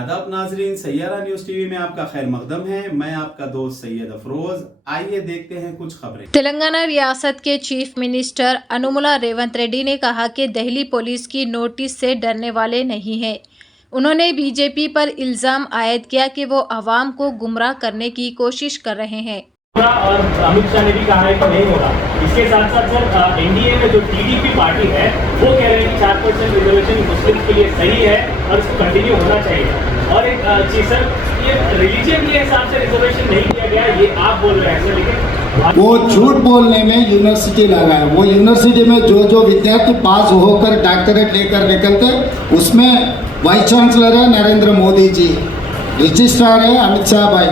आदाब नाजरीन, Saiyaara news TV में आपका खैर मकदम है। मैं आपका दोस्त सैयद अफरोज। आइए देखते हैं कुछ खबरें। तेलंगाना रियासत के चीफ मिनिस्टर अनुमुला रेवंत रेड्डी ने कहा कि दिल्ली पुलिस की नोटिस से डरने वाले नहीं हैं। उन्होंने बीजेपी पर इल्जाम आयद किया कि वो अवाम को गुमराह करने की कोशिश कर रहे हैं। और अमित शाह ने भी कहा है कि नहीं होगा। इसके साथ साथ सर एनडीए में जो टीडीपी पार्टी है वो कह रहे हैं कि 4% रिजर्वेशन मुस्लिम के लिए सही है और इसको कंटिन्यू होना चाहिए। और एक चीज सर, ये रिलीजन के हिसाब से रिजर्वेशन नहीं किया गया, ये आप बोल रहे हैं सर, लेकिन वो झूठ बोलने में यूनिवर्सिटी लगा है। वो यूनिवर्सिटी में जो जो विद्यार्थी पास होकर डॉक्टरेट लेकर निकलते, उसमें वाइस चांसलर है नरेंद्र मोदी जी, रजिस्ट्रार है अमित शाह भाई,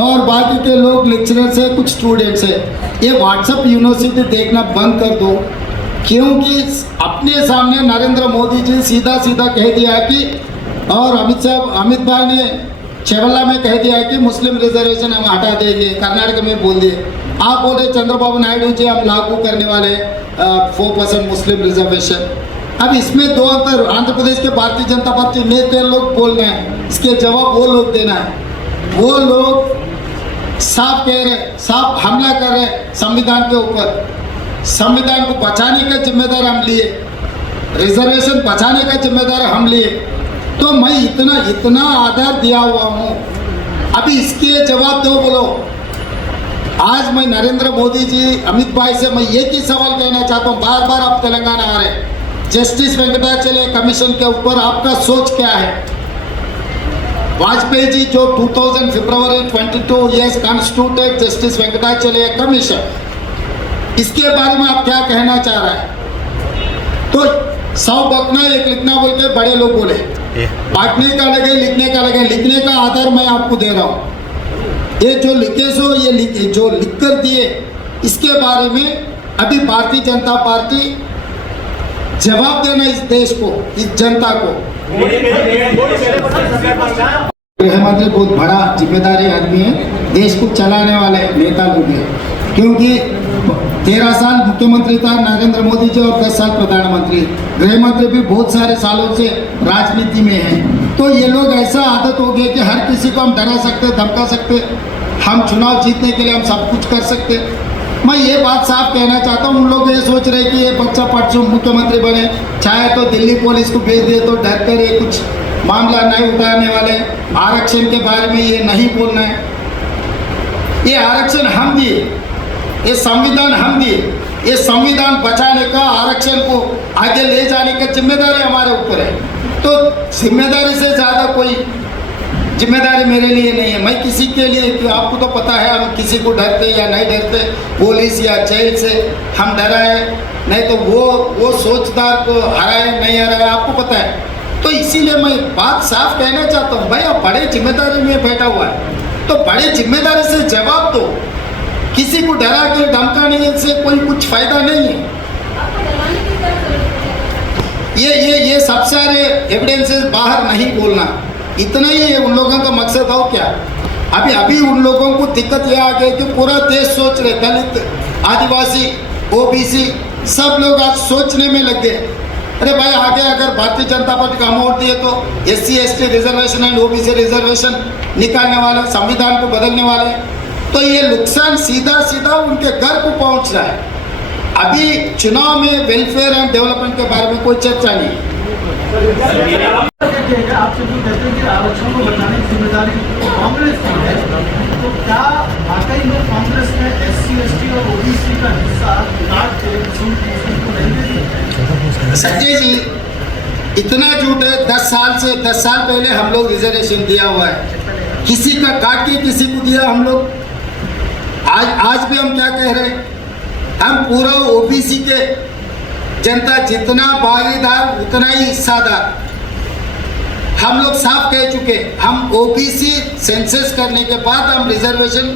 और बाकी के लोग लेक्चरर्स है, कुछ स्टूडेंट्स है। ये व्हाट्सएप यूनिवर्सिटी देखना बंद कर दो, क्योंकि अपने सामने नरेंद्र मोदी जी सीधा सीधा कह दिया कि, और अमित भाई ने चेवल्ला में कह दिया कि मुस्लिम रिजर्वेशन हम हटा देंगे, कर्नाटक में बोल दिए। आप बोल रहे चंद्रबाबू नायडू जी हम लागू करने वाले 4% मुस्लिम रिजर्वेशन। अब इसमें दो अंतर, आंध्र प्रदेश के भारतीय जनता पार्टी नेता लोग बोल रहे हैं, इसके जवाब वो लोग देना है। वो लोग साफ कह रहे, साफ हमला कर रहे संविधान के ऊपर। संविधान को बचाने का जिम्मेदार हम लिए, रिजर्वेशन बचाने का जिम्मेदार हम लिए, तो मैं इतना आधार दिया हुआ हूँ, अभी इसके जवाब दो बोलो। आज मैं नरेंद्र मोदी जी, अमित भाई से मैं एक ही सवाल कहना चाहता हूँ, बार बार आप तेलंगाना आ रहे, जस्टिस वेंकटाचलम कमीशन के ऊपर आपका सोच क्या है? वाजपेयी जी जो 2000 फरवरी 22 years constituted justice Venkatachalam commission, इसके बारे में आप क्या कहना चाह रहे हैं? तो 100 बकना एक लिखना बोल के बड़े लोग बोले, बांटने का लगे, लिखने का लगे। लिखने का आधार मैं आपको दे रहा हूँ। ये जो लिखे सो, ये जो लिख कर दिए, इसके बारे में अभी भारतीय जनता पार्टी जवाब देना इस देश को, इस जनता को। गृह मंत्री बहुत बड़ा जिम्मेदारी आदमी है, देश को चलाने वाले नेता लोग हैं, क्योंकि 13 साल मुख्यमंत्री था नरेंद्र मोदी जी और 10 साल प्रधानमंत्री। गृह मंत्री भी बहुत सारे सालों से राजनीति में हैं। तो ये लोग ऐसा आदत हो गया कि हर किसी को हम डरा सकते, धमका सकते, हम चुनाव जीतने के लिए हम सब कुछ कर सकते। मैं ये बात साफ कहना चाहता हूँ, उन लोग ये सोच रहे कि ये बच्चा परसों मुख्यमंत्री बने, चाहे तो दिल्ली पुलिस को भेज दे, तो डर कर ये कुछ मामला नहीं उठाने वाले। आरक्षण के बारे में ये नहीं बोलना है। ये आरक्षण हम दिए, ये संविधान हम दिए, ये संविधान बचाने का, आरक्षण को आगे ले जाने का जिम्मेदारी हमारे ऊपर है। तो जिम्मेदारी से ज़्यादा कोई जिम्मेदारी मेरे लिए नहीं है। मैं किसी के लिए, कि आपको तो पता है हम किसी को डरते या नहीं डरते, पुलिस या जेल से हम डराए नहीं, तो वो सोचदार को हराए नहीं हराए, आपको पता है। तो इसीलिए मैं बात साफ कहना चाहता हूँ, भाई आप बड़े जिम्मेदारी में बैठा हुआ है, तो बड़े जिम्मेदारी से जवाब दो। किसी को डरा के धमकाने से कोई कुछ फायदा नहीं है। ये सब सारे एविडेंसेस बाहर नहीं बोलना, इतना ही उन लोगों का मकसद हो क्या? अभी उन लोगों को दिक्कत यह आ गई कि पूरा देश सोच रहे, दलित, आदिवासी, ओबीसी सब लोग आज सोचने में लग गए, अरे भाई आगे अगर भारतीय जनता पार्टी का हम वोट दिए तो SC ST reservation and OBC reservation निकालने वाले, संविधान को बदलने वाले। तो ये नुकसान सीधा सीधा उनके घर को पहुंच रहा है। अभी चुनाव में वेलफेयर एंड डेवलपमेंट के बारे में कोई चर्चा नहीं। आपसे भी कहते हैं कि आरक्षण को बचाने की जिम्मेदारी कांग्रेस की है, तो क्या वाकई में कांग्रेस ने SC ST और OBC का हिस्सा काट के मुस्लिम को नहीं दे दिया? संजय जी, इतना झूठ है। 10 साल पहले हम लोग रिजर्वेशन दिया हुआ है, किसी का काट के किसी को दिया हम लोग। आज भी हम क्या कह रहे हैं, हम पूरा OBC के जनता जितना भागीदार उतना ही हिस्सादार, हम लोग साफ कह चुके, हम OBC सेंसस करने के बाद हम रिजर्वेशन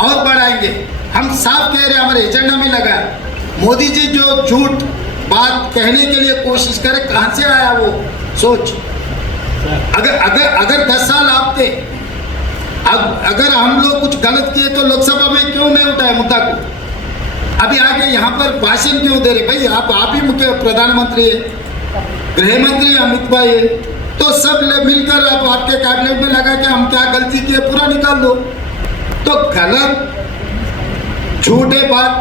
और बढ़ाएंगे। हम साफ कह रहे हैं, हमारे एजेंडा में लगा है। मोदी जी जो झूठ बात कहने के लिए कोशिश करे, कहाँ से आया वो सोच? अगर 10 साल आप थे, अगर हम लोग कुछ गलत किए तो लोकसभा में क्यों नहीं उठाए मुद्दा को? अभी आके यहाँ पर भाषण क्यों दे रहे? भाई आप ही मुख्य प्रधानमंत्री है, गृह मंत्री अमित भाई, तो सब मिलकर अब आपके कैबिनेट में लगा कि हम क्या गलती किए पूरा निकाल दो। तो गलत झूठे बात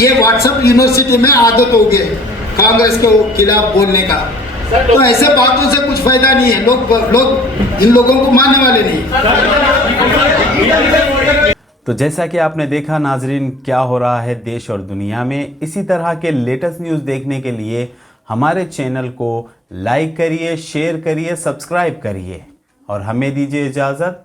ये व्हाट्सएप यूनिवर्सिटी में आदत हो गई कांग्रेस के खिलाफ बोलने का। तो ऐसे बातों से कुछ फायदा नहीं है, लोग इन लोगों को मानने वाले नहीं। तो जैसा कि आपने देखा नाजरीन, क्या हो रहा है देश और दुनिया में। इसी तरह के लेटेस्ट न्यूज़ देखने के लिए हमारे चैनल को लाइक करिए, शेयर करिए, सब्सक्राइब करिए और हमें दीजिए इजाज़त।